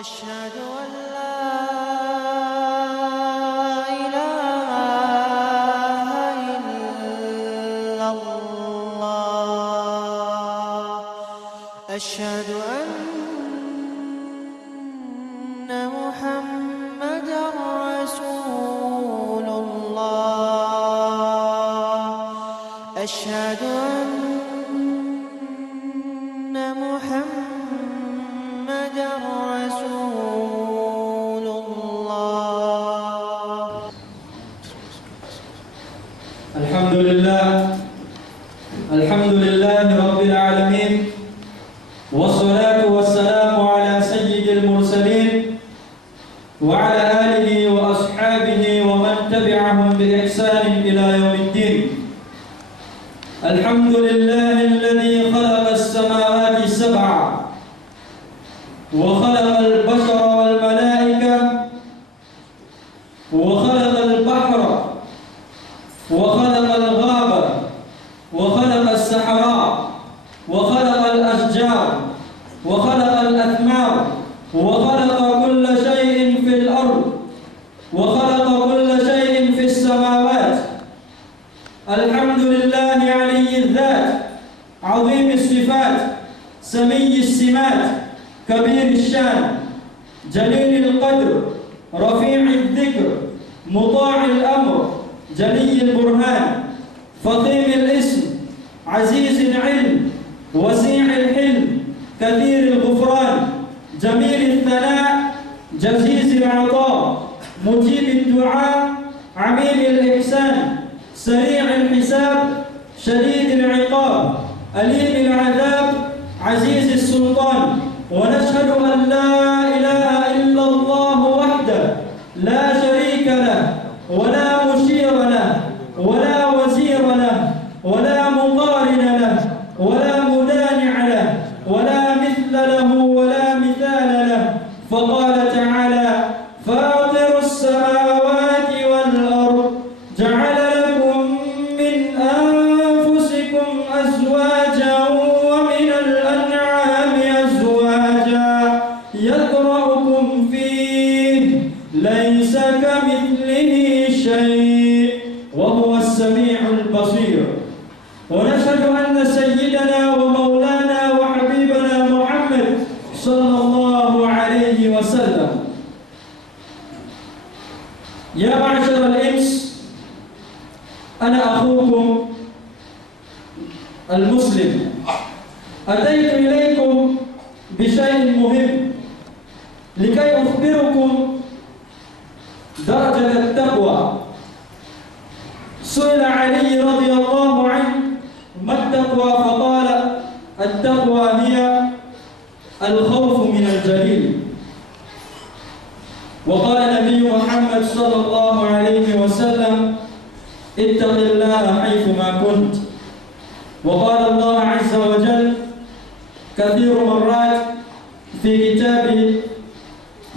أشهد أن لا إله إلا الله. أشهد أن محمدًا رسول الله. أشهد أن محمدًا رسول الله. الحمد لله رب العالمين، والصلاة والسلام على سيد المرسلين وعلى آله وأصحابه ومن تبعهم بإحسان إلى يوم الدين. الحمد لله الذي خلق السماوات السبع وخلق البشر والملائكة وخلق البحر وخلق الغابة وخلق الصحراء وخلق الأشجار وخلق الأثمار وخلق كل شيء في الأرض وخلق كل شيء في السماوات. الحمد لله علي الذات، عظيم الصفات، سمي السمات، كبير الشان، جليل القدر، رفيع الذكر، مطاع الأمر، جلي البرهان، فخيم الاسم، عزيز العلم، وسيع الحلم، كثير الغفران، جميل الثناء، جزيز العطاء، مجيب الدعاء، عميم الإحسان، سريع الحساب، شديد العقاب، أليم العذاب، عزيز السلطان. ونشهد أن لا إله إلا الله وحده لا شريك له ولا مشير له ولا وزير له ولا مقارن له ولا مدانع له ولا مثل له ولا مثال له. فقال تعالى: فاطر السماوات والأرض جعل لكم من أنفسكم أزواجا ومن الأنعام أزواجا يذرأكم فيه ليس كمثله شيء وهو السميع البصير. ونشهد أن سيدنا ومولانا وحبيبنا محمد صلى الله عليه وسلم. يا معشر الإنس، أنا أخوكم المسلم، أتيت إليكم بشيء مهم لكي أخبركم درجة التقوى. سئل علي رضي الله عنه: ما التقوى؟ فقال: التقوى هي الخوف من الجليل. وقال النبي محمد صلى الله عليه وسلم: اتق الله حيثما كنت. وقال الله عز وجل كثير مرات في كتابه: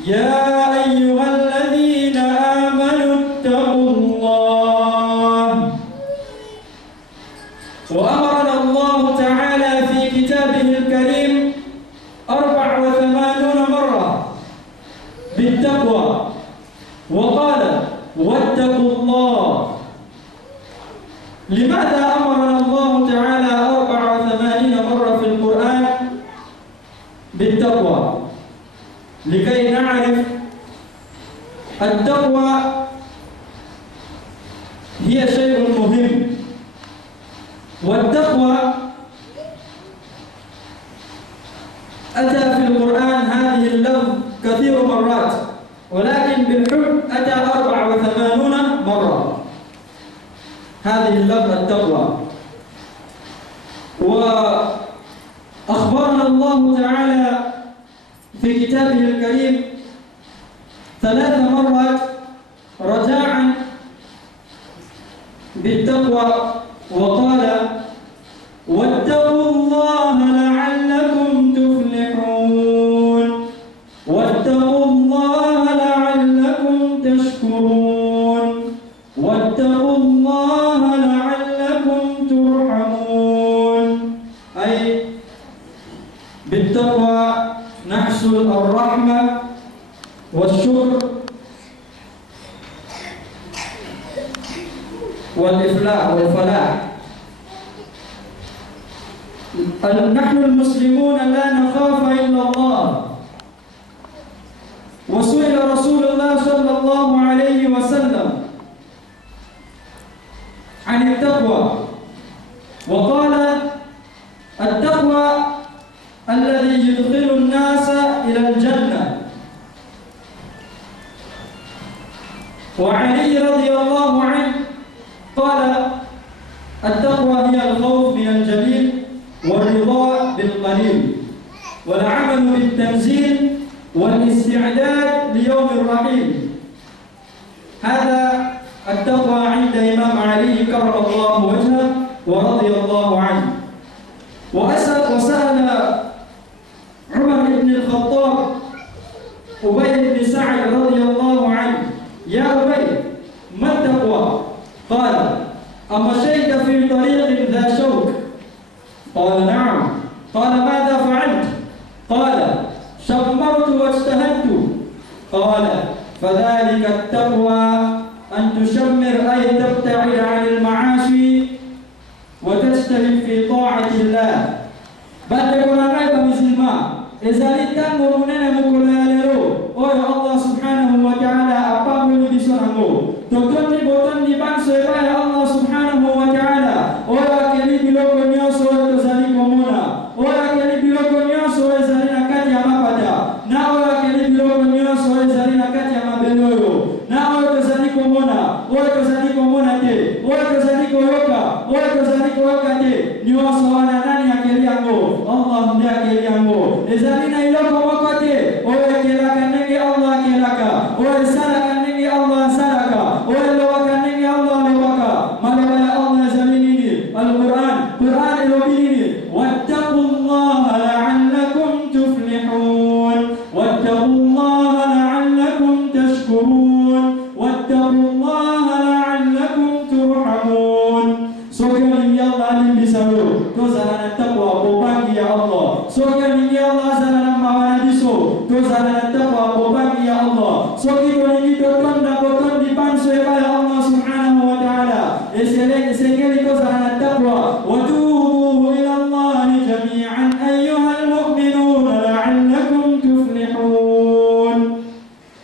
يا أيها الذين آمنوا اتقوا الله. وأمرنا الله تعالى في كتابه الكريم 84 مرة بالتقوى، وقال: واتقوا الله. لماذا أمرنا الله تعالى 84 مرة في القرآن بالتقوى؟ لكي نعرف التقوى هي شيء مهم. والتقوى أتى في القرآن هذه اللفظ كثير مرات، ولكن بالحكم أتى 84 مرة هذه اللفظ التقوى. وأخبرنا الله تعالى في كتابه الكريم 3 مرات رجاءً بالتقوى، وقال: واتقوا الله لعلكم تفلحون، واتقوا الله لعلكم تشكرون، واتقوا الله لعلكم ترحمون. أي بالتقوى نحصل الرحمة والشكر والإفلاح والفلاح. نحن المسلمون لا نخاف إلا الله. وسئل رسول الله صلى الله عليه وسلم عن التقوى وقال: التقوى الذي يدخل الناس إلى الجنة. وعلي رضي الله عنه قال: التقوى هي الخوف من الجليل والرضا بالقليل والعمل بالتنزيل والاستعداد ليوم الرحيل. هذا التقوى عند إمام علي كرم الله وجهه ورضي الله عنه. وسأل عمر بن الخطاب أبي بن سعد رضي الله عنه: يا أبي، ما التقوى؟ قال: أمشيت في طريق ذا شوك؟ قال: نعم. قال: ماذا فعلت؟ قال: شمرت واجتهدت. قال: فذلك التقوى أن تشمر أي تبتعد عن المعاصي وتجتهد في طاعة الله. بعد كنا بمسلما إذا لتنغ مننا مكلا لرو أو الله سبحانه وتعالى أقام بسرعه تكون بوتن بانسو يا الله سبحانه وتعالى أو أكلي بلوك نيوسو تزالي كمونا أو أكلي بلوك نيوسو يزالي نكاتي أما بدا نا أو أكلي بلوك نيوسو يزالي نكاتي أما بلويو نا أو تزالي كمونا أو تزالي كمونا تي أو تزالي كويوكا أو تزالي كويوكا تي نيوسو أنا ناني أكلي أنغو Allah ndiye akili yangu ezalina iloko wakati owe kelaka nengi Allah kelaka owe salaka nengi Allah salaka owe lowaka nengi Allah lowaka malaba ya Allah ezalini Al-Quran ilobini wattaqullaha la'allakum tuflihun wattaqullaha la'allakum tashkurun wattaqullaha la'allakum turhamun. Sokoni Allah alimbisayo tozana taqwa bobangi ya Allah. Sokoni Allah sana mawana diso tozana taqwa bobangi ya Allah. Sokoni totonda botondi panso ya Allah subhanahu wa ta'ala. Esengeli tozana taqwa wa tubu ila Allah jami'an ayyuhal mu'minun la'allakum tuflihun.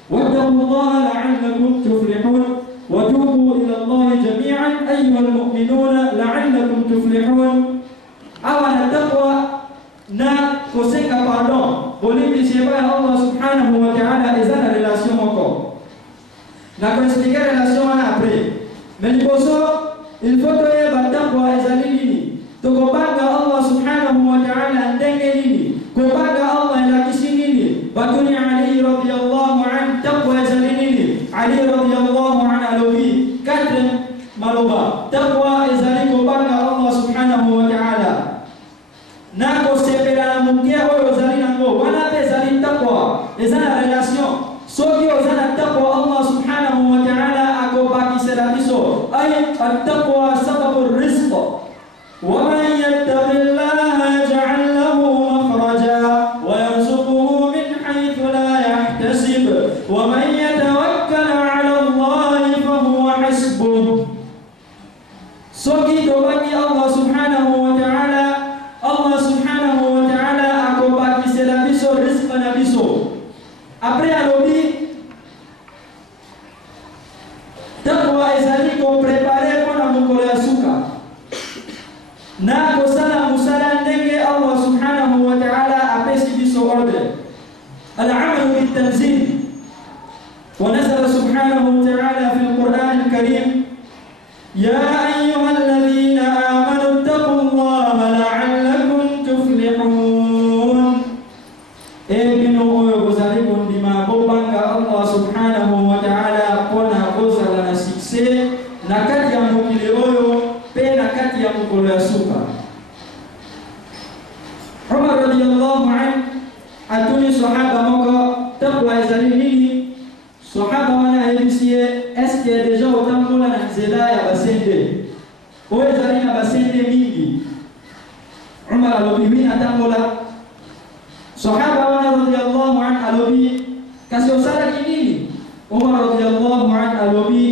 Wattaqullaha la'allakum tuflihun wa tubu ila Allah jami'an ayyuhal mu'minun la'allakum tuflihun. Awana taqwa na koseka pardon boleh disebut Allah subhanahu wa ta'ala ezana relation encore na expliquer relation après mais liboso il faut que taqwa ezali nini tokobanga Allah subhanahu wa ta'ala ndenge nini kobanga Allah elakisi nini batuni Ali radhiyallahu an taqwa ezali nini Ali radhiyallahu an alobi kadre maloba taqwa ezali kobanga Allah subhanahu wa ta'ala nako sepela mungia oyo zali nango wana pe zali taqwa ezana relation soki ozana taqwa Allah subhanahu wa ta'ala akobakisela biso ay at-taqwa sababu rizq wa man yattaqillaha yaj'al lahu makhraja wa yarzuquhu min haythu la yahtasib wa man yatawakkal 'ala Allah fa huwa hasbuh. Soki dobaki Allah subhanahu wa ta'ala Allah subhanahu wa ta'ala akobakisela biso rizq na biso. Après alobi taqwa ezali ko préparer pona mokolo ya suka na kosala musala ndenge Allah subhanahu wa ta'ala apesi biso ordre. Al-amal bil-tanzil wa nazala subhanahu wa ta'ala fi al-Quran al-Karim ya ayyuhalladhina amanu taqullaha la'allakum tuflihun. Ebino oyo gozali kondima bobanga Allah subhanahu wa ta'ala pona kozala na succès na kati ya mokili oyo pe na kati ya mokolo ya suka. Umar radiyallahu anhu atuni sahaba moko taqwa ezali nini sahaba wana ebisie eske deja otambola na nzela ya basende oyo ezali na basende mingi. Umar alobi mina tambola sahaba wana radiyallahu anhu alobi kasih sala kinini Umar radhiyallahu anhu alobi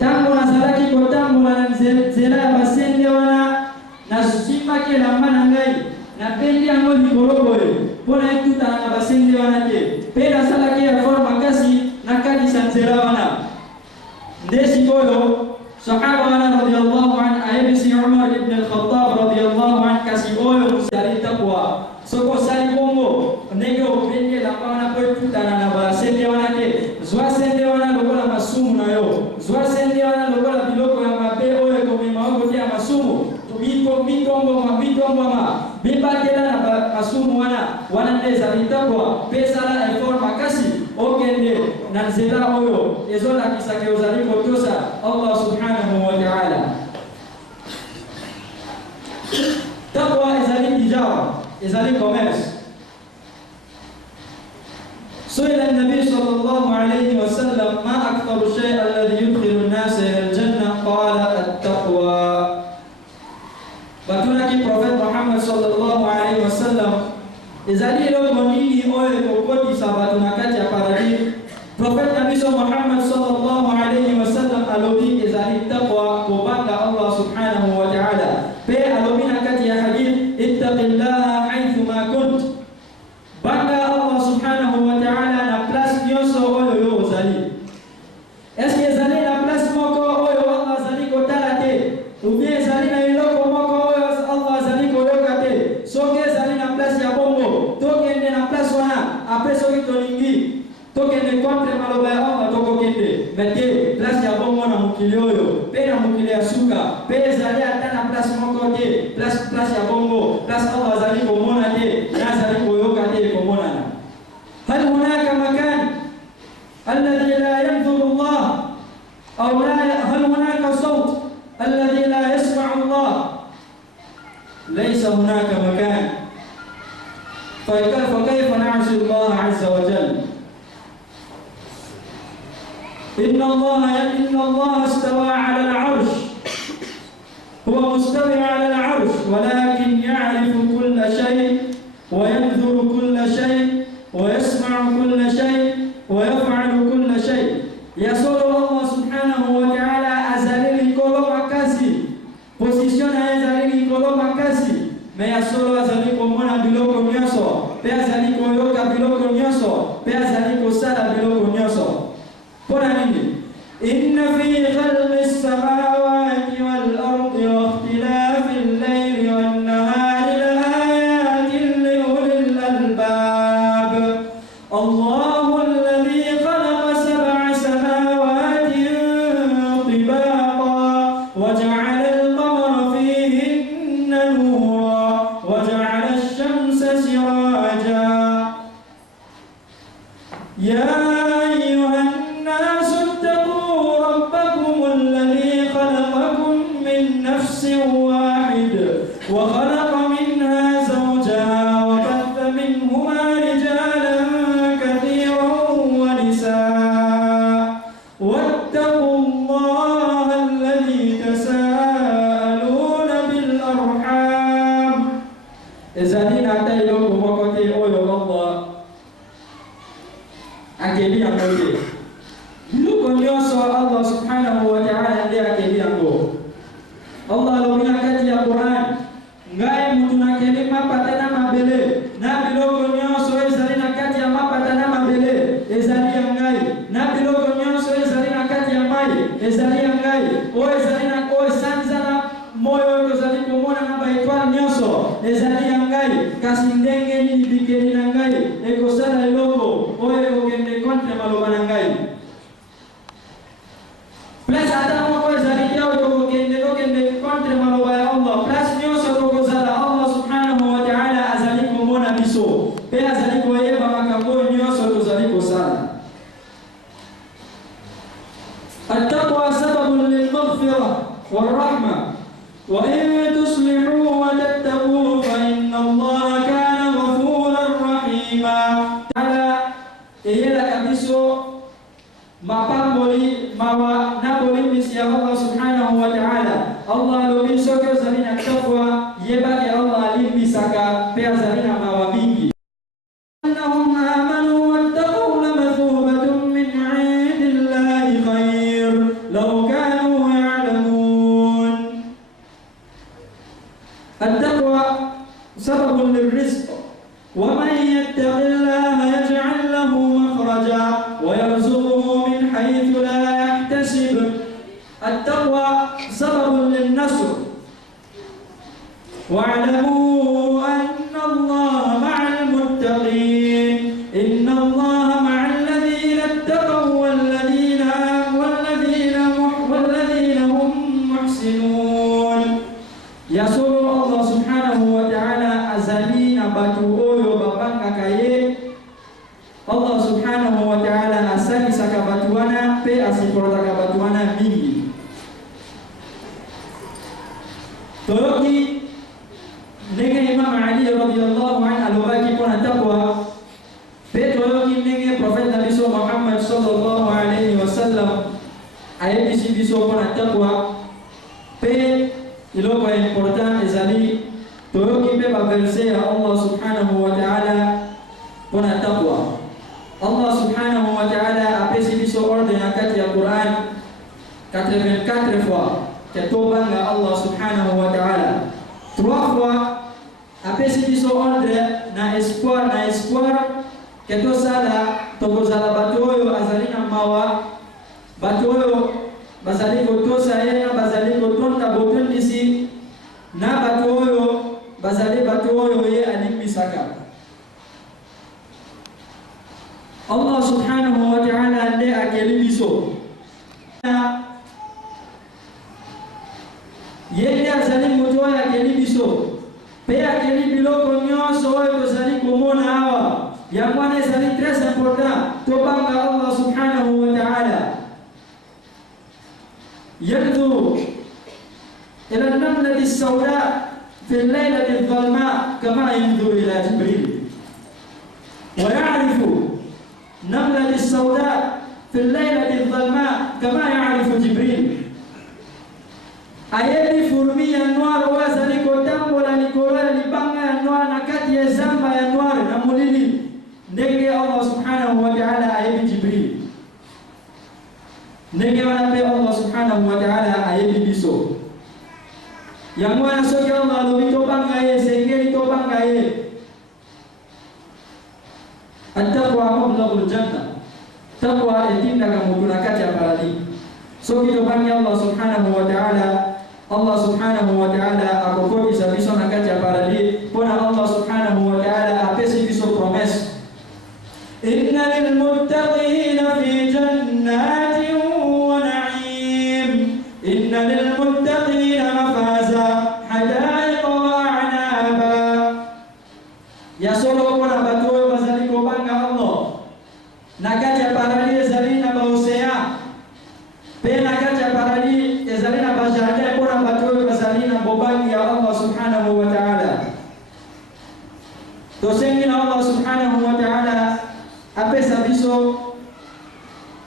tangu nazalaki ko tangu na zela basende wana na sima ke la mana ngai na bendi yango likoloboye pona ekuta na basende wana te pena sala ke ya forma kasi na kadi sanzela wana ndesi koyo sahaba wana radhiyallahu anhu ayebisi Umar ibn al-Khattab radhiyallahu anhu kasi oyo musali takwa soko sali bongo nego bendi la mana ko ekuta na basende wana te zwa sende wana lokola masumu na yo zwa sende wana lokola biloko ya mabe oyo komema ogo te ya masumu mitombo ma bibatela na masumu wana ndeza litakwa pesa la effort makasi okende na nzela oyo ezola kisake ozali kotosa Allah subhanahu wa ta'ala. Takwa ezali tijara, ezali commerce. سئل النبي صلى الله عليه وسلم ما أكثر الشيء الذي يدخل الناس إلى الجنة قال التقوى. Batulaki Prophet Muhammad sallallahu alaihi wasallam ezali eloko nini oyo ekokotisa bato na kati ya paradis. Prophet na biso Muhammad sallallahu alaihi wasallam alobi ezali taqwa, kobanga Allah subhanahu wa ta'ala. Pe alobi na kati ya hadith ittaqillaha haythu ma kunt, banga Allah subhanahu wa ta'ala na place nyonso oyo yo ozali. Eske ezali na place moko oyo Allah azali kotala te, ubie ezali na eloko moko soke ezali na place ya bongo tokende na place wana apres soki tolingi tokende contre maloba ya Allah tokokende mete place ya bongo na mokili oyo pe na mokili ya suka pe ezali ata na place moko te place ya bongo place Allah azali komona te na azali koyoka te komonana. Hal hunaka makan alladhi la yanzuru Allah aw hal hunaka sawt alladhi la yasma'u Allah? ليس هناك مكان فكيف نعصي الله عز وجل؟ إن الله استوى على العرش، هو مستوي على العرش ولكن يعرف كل شيء وينظر كل شيء ويسمع كل شيء ويفعل كل شيء. يسول الله سبحانه وتعالى أزالي كل مكاسي position azali likolo makasi me ya solo azali komona biloko nyonso pe azali koyoka biloko nyonso pe azali kosala biloko nyonso. Pona nini? Inna fi khalqis samawati wal ardi wa ikhtilafil layli wan nahari laayatin li ulil albab. Allahu alladhi khalaqa sab'a samawati tibaqa wa ja'ala وخلق منها زوجها وبث منهما رجالا كثيرا ونساء واتقوا الله الذي تساءلون بالأرحام. إذن أتيتكم وقت أولو الله akili yangu luko nyoso Allah subhanahu wa ta'ala ndiye akili yangu. Allah alomina kati ya Quran ngai mtu na kelima patana mabele na biloko nyoso ezali na kati ya mapata na mabele ezali ya ngai na biloko nyoso ezali na kati ya mai ezali ya ngai o ezali na ko sanza na moyo ezali kumona na baitwa nyoso ezali ya ngai kasi ndenge ni bikeni na ngai ekosala eloko oyo okende kontre maloba na ngai plus ata moko ezali yao okende kontre maloba ya Allah plus nyoso kokozala Allah subhanahu wa ta'ala azali kumona biso pe azali koyeba makambo nyoso tozali kosala. التقوى سبب للمغفرة والرحمة وإن تصلحوا وتتقوا فإن الله كان غفورا رحيما. تعالى إلى كبسو mapamboli mawa naboli misi Allah subhanahu wa ta'ala. Allah lo biso ke zalina takwa yeba ke Allah limbisaka pe zalina mawa mingi. Annahum amanu wattaqu التقوى سبب للنصر. واعلموا أن الله مع المتقين إن الله مع الذين اتقوا والذين هم محسنون. يسوع الله سبحانه وتعالى أزالين باتوؤو بابانك كايه. Allah subhanahu wa ta'ala asali sakabatuana pe asiporta kabatuana mingi. Toroki nenge Imam Ali radhiyallahu anhu alobaki pona takwa pe toroki nenge Prophet Nabi Muhammad sallallahu alaihi wasallam ayebisi biso pona takwa pe iloko important ezali toroki pe ba verset ya Allah subhanahu wa ta'ala pona takwa. Allah subhanahu wa ta'ala apesi biso ordre kati ya Quran 84 fois ketoba nga Allah subhanahu wa ta'ala 3 fois apesi biso ordre na espoir keto sala tobozala bato oyo azali na mawa bato oyo bazali kotosa ye na bazali kotonda botondisi na bato oyo bazali bato oyo ye alimbisaka. Allah subhanahu wa ta'ala nde akelibiso yende azali moto ya akelibiso pe akelibiloko nyonso oyo tozali komona awa yangwana ezali très important tobanga Allah subhanahu wa ta'ala. yanzuru ila an-namlati as-sawda fi al-laylati adh-dhalma kama yanzuru ila Jibril wa ya'rifu نملة السوداء في الليلة الظلماء كما يعرف جبريل. أيدي فرمي النوار وزني كتام ولا نكورا لبانغ النوار نكات يزamba النوار نمولي نجي الله سبحانه وتعالى أيدي جبريل نجي ونبي الله سبحانه وتعالى أيدي بيسو yang mana soki Allah lo bitobang aye sengeli tobang aye. At-taqwa mablaghul jannah. Taqwa etinda kamutuna kati ya paradi. So kitobani Allah subhanahu wa ta'ala. Allah subhanahu wa ta'ala akokoti sabiso na kati ya paradi. Pona Allah subhanahu wa ta'ala apesi biso promise. Inna lil muttaqina fi jannatin wa na'im. Inna lil muttaqina mafaza hadaiqa wa a'naba. Ya solo pona batu nakati ya paradi ezali na baosea pe nakati ya paradi ezali na bajardin pona bato oyo bazali na bobangi ya Allah subhanahu wa ta'ala. Tosengi na Allah subhanahu wa ta'ala apesa biso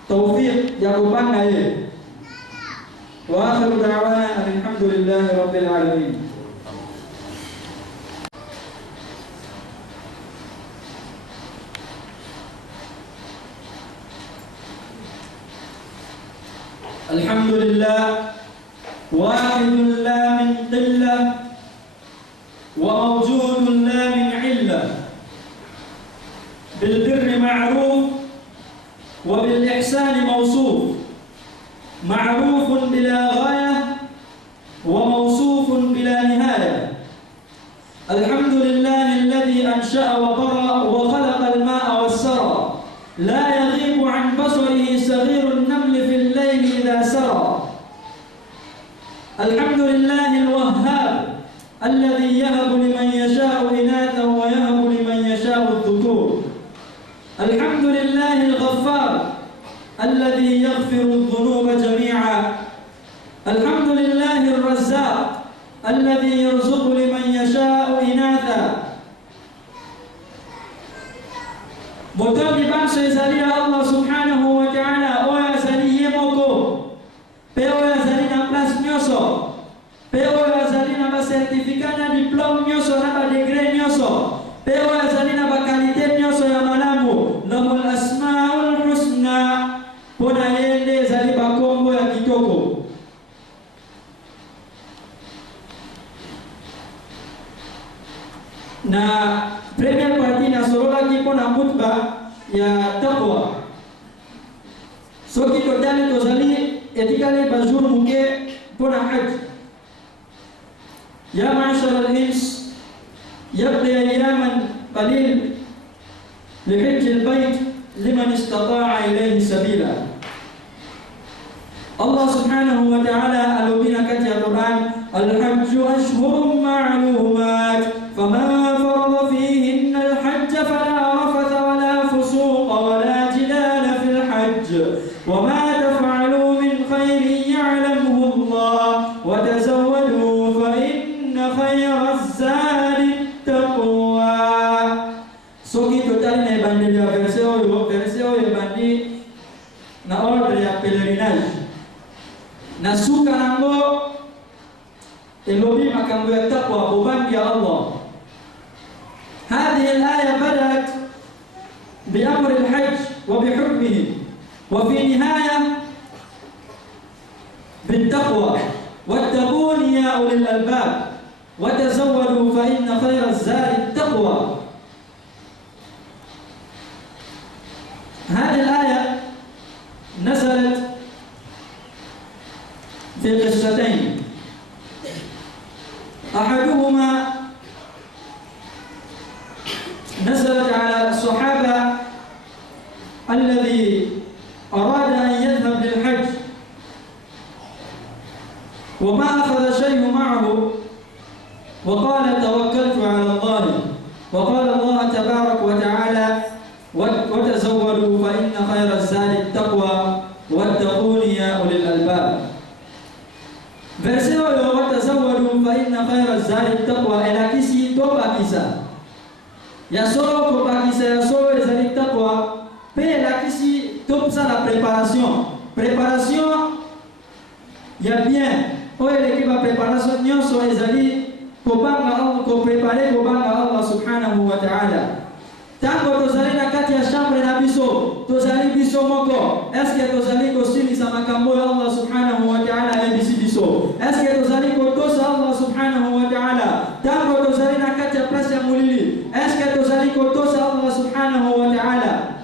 tawfiq ya kubanga ye. Wa akhiru da'wana alhamdulillahi rabbil alamin. الحمد لله واحد لا من قلة وموجود لا من علة بالبر معروف وبالإحسان موصوف معروف بلا غاية وموصوف بلا نهاية. الحمد لله الذي أنشأ وبرأ وخلق الماء والسرى لا يغيب عن بصره صغير النمل في الليل إذا سرى. الحمد لله الوهاب الذي يهب لمن يشاء إناثا ويهب لمن يشاء الذكور. الحمد لله الغفار الذي يغفر الذنوب جميعا. الحمد لله الرزاق الذي يرزق لمن يشاء إناثا. Botoki bangsa izali Allah subhanahu wa ta'ala oya zali yemoko pe oya zali na place nyoso pe oya zali na ba certificat na diplôme nyoso na ba degré nyoso pe oya zali na ba qualité nyoso ya malamu lahul asmaul husna pona yende zali ba kombo ya kitoko. Na première partie na sorola ki pona khutba ya taqwa. Soki totali tozali etikale bajur muke pona hajj. Ya ma'ashar al-ins yabqi ayyaman qalil لحج البيت لمن استطاع إليه سبيلا. الله سبحانه وتعالى ألوبنا كتير القرآن الحج أشهر معلومات فمن فرض فيهن الحج فلا رفث ولا فسوق ولا جدال في الحج وما تفعلوا من خير يعلمه الله وتزودوا فإن خير الزاد التقوى. Soki total na bandi ya verseo yo bandi na ordre ya pèlerinage na suka nango elobi makambo ya taqwa bobandi ya Allah. هذه الآية بدأت بأمر الحج وبحكمه وفي نهاية بالتقوى واتقون يا أولي الألباب وتزودوا فإن خير الزاد التقوى. هذه الآية نزلت في قصتين، أحدهما نزلت على الصحابة الذي أراد أن يذهب للحج وما أخذ شيء معه وقال توكلت على الله، وقال الله تبارك وتعالى وتزودوا فإن خير الزاد التقوى واتقون يا أولي الألباب. Verset وتزودوا فإن خير الزاد التقوى elakisi toba kisa ya solo toba kisa ya solo ezali taqwa pe elakisi topsa la préparation ya bien oyo eleki ba préparation nyonso ezali kobanga Allah ko préparer kobanga Allah subhanahu wa ta'ala. Tango tozali na kati ya chambre na biso tozali biso moko, eske tozali kosilisa makambo ya Allah subhanahu wa ta'ala ebisi biso, eske tozali kotosa Allah subhanahu wa ta'ala. Tango tozali na kati ya place ya mulili, eske tozali kotosa Allah subhanahu wa ta'ala.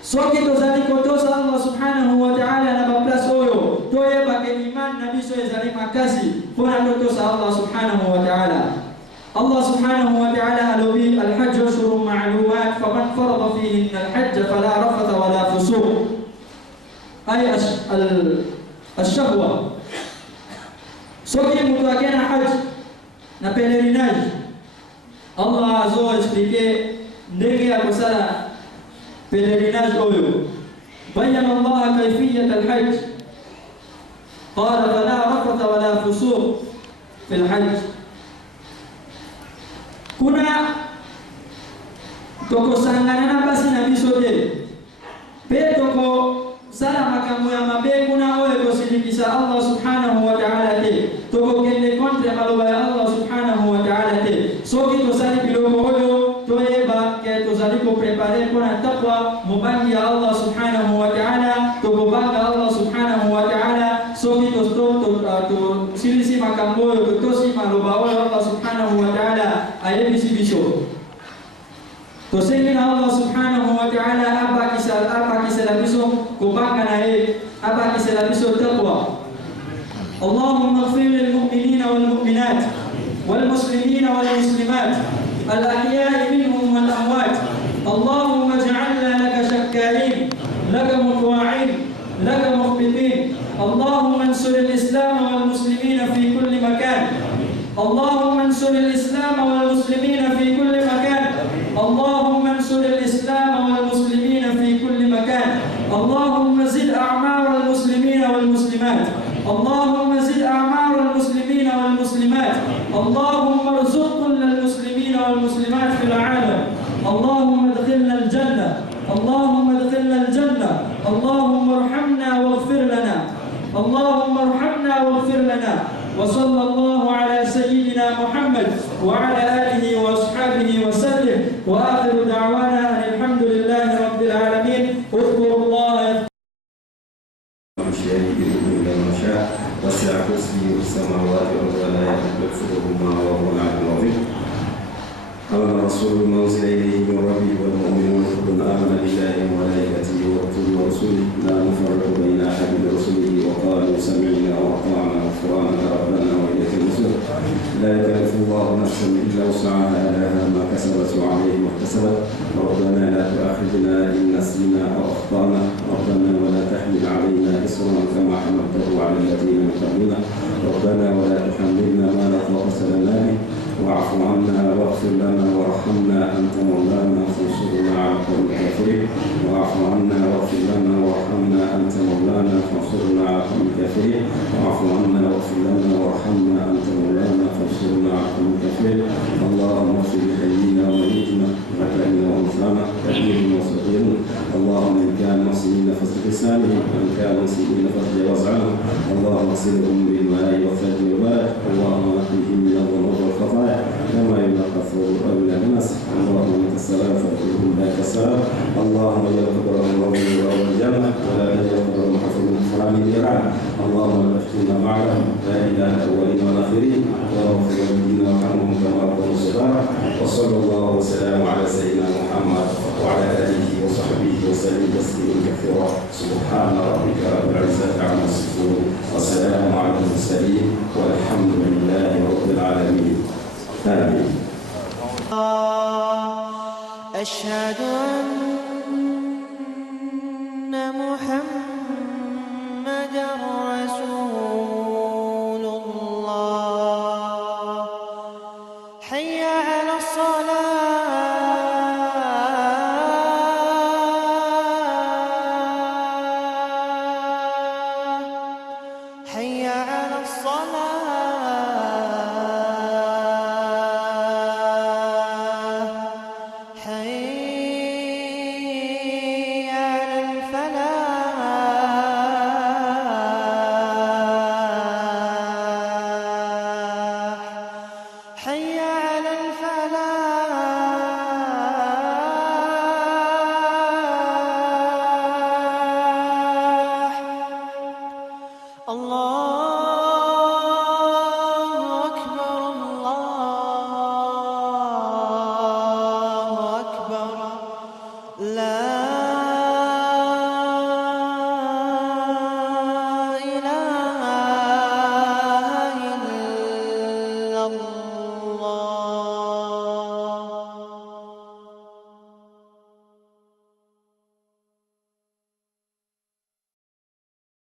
Soki tozali kotosa Allah subhanahu wa ta'ala na ba place oyo toyeba ke iman na biso ezali makasi pona kotosa Allah subhanahu wa ta'ala. الله سبحانه وتعالى ألوبي الحج أشهر معلومات فمن فرض فيهن الحج فلا رفث ولا فسوق أي الشهوة. Soki mtu akena haj na pèlerinage, Allah azo expliqué ndenge ya kusala pèlerinage oyo. بين الله كيفية الحج قال فلا رفث ولا فسوق في الحج. Kuna toko sangana na basi na biso te pe toko sala makamu ya mabe kuna oye kosidikisa Allah subhanahu wa ta'ala te toko kende kontre maloba ya Allah subhanahu wa ta'ala te. Soki tosali biloko oyo toyeba ke tozali ko prepare pona taqwa mubangi ya Allah subhanahu wa ta'ala toko banga Allah subhanahu wa ta'ala. Soki to silisi makambo oyo tosi maloba oyo Allah subhanahu wa ta'ala ayebisi biso tosengena Allah subhanahu wa ta'ala apa kisala biso kubanga na ye apa kisala biso taqwa. Allahumma ighfir lil mu'minina wal mu'minat wal muslimina wal muslimat al ahya'i minhum wal amwat. Allahumma ij'alna laka shakkarin laka mutwa'in laka mukhbitin. اللهم انصر الإسلام والمسلمين في كل مكان. اللهم انصر الإسلام والمسلمين في كل مكان. اللهم انصر الإسلام والمسلمين في كل مكان. اللهم زد أعمار المسلمين والمسلمات. اللهم زد أعمار المسلمين والمسلمات. اللهم ارزق كل المسلمين والمسلمات في العالم. اللهم ادخلنا الجنة. اللهم ادخلنا الجنة. اللهم ارحمنا واغفر لنا. اللهم ارحمنا واغفر لنا. وصلى الله على سيدنا محمد وعلى آله وأصحابه وسلم وآخر دعوانا أن الحمد لله رب العالمين. اذكروا الله وسع كرسيه السماوات والأرض ولا يحدثهما وهو العلي العظيم. قال الرسول ما أنزل إليه من ربه والمؤمنون كل آمن بالله وملائكته وكتبه ورسله لا نفرق بين أحد من رسله لا يكلف الله نفسا إلا وسعها لها ما كسبت وعليه ما اكتسبت. ربنا لا تؤاخذنا إن نسينا أو أخطأنا. ربنا ولا تحمل علينا إصرا كما حملته على الذين من قبلنا. ربنا ولا تحملنا ما لا طاقة لنا به. واعف عنا واغفر لنا وارحمنا أنت مولانا فانصرنا على القوم الكافرين. واعف عنا واغفر لنا وارحمنا أنت مولانا فانصرنا على القوم الكافرين. واعف عنا واغفر لنا وارحمنا أنت مولانا فانصرنا على القوم الكافرين. اللهم اغفر لحينا وميتنا وذكرنا وانثانا كبيرنا وصغيرنا. اللهم إن كان محسنين فاسلك لسانهم وإن كانوا مسيئين فتجاوز عنهم. اللهم اغسلهم بالماء والثلج والبرد. اللهم نقهم من الذنوب والخطايا كما ينقى الثوب من الناس. اللهم انت السلام فاغفرهم لك السلام. اللهم لا تقبل الله من الجنه ولا يقبل محفظ من فلان يلعن. اللهم لا تفتنا معهم لا اله الاولين والاخرين. اللهم اغفر لنا وارحمهم كما ربنا صغارا. وصلى الله وسلم على سيدنا محمد وعلى اله وصحبه وسلم تسليما كثيرا. سبحان ربك رب العزه عما يصفون وسلام على المرسلين والحمد لله رب العالمين. آمين. أشهد أن محمدا رسول الله. حي على الصلاة. حي على الصلاة. حي على الفلاح. حي على الفلاح. الله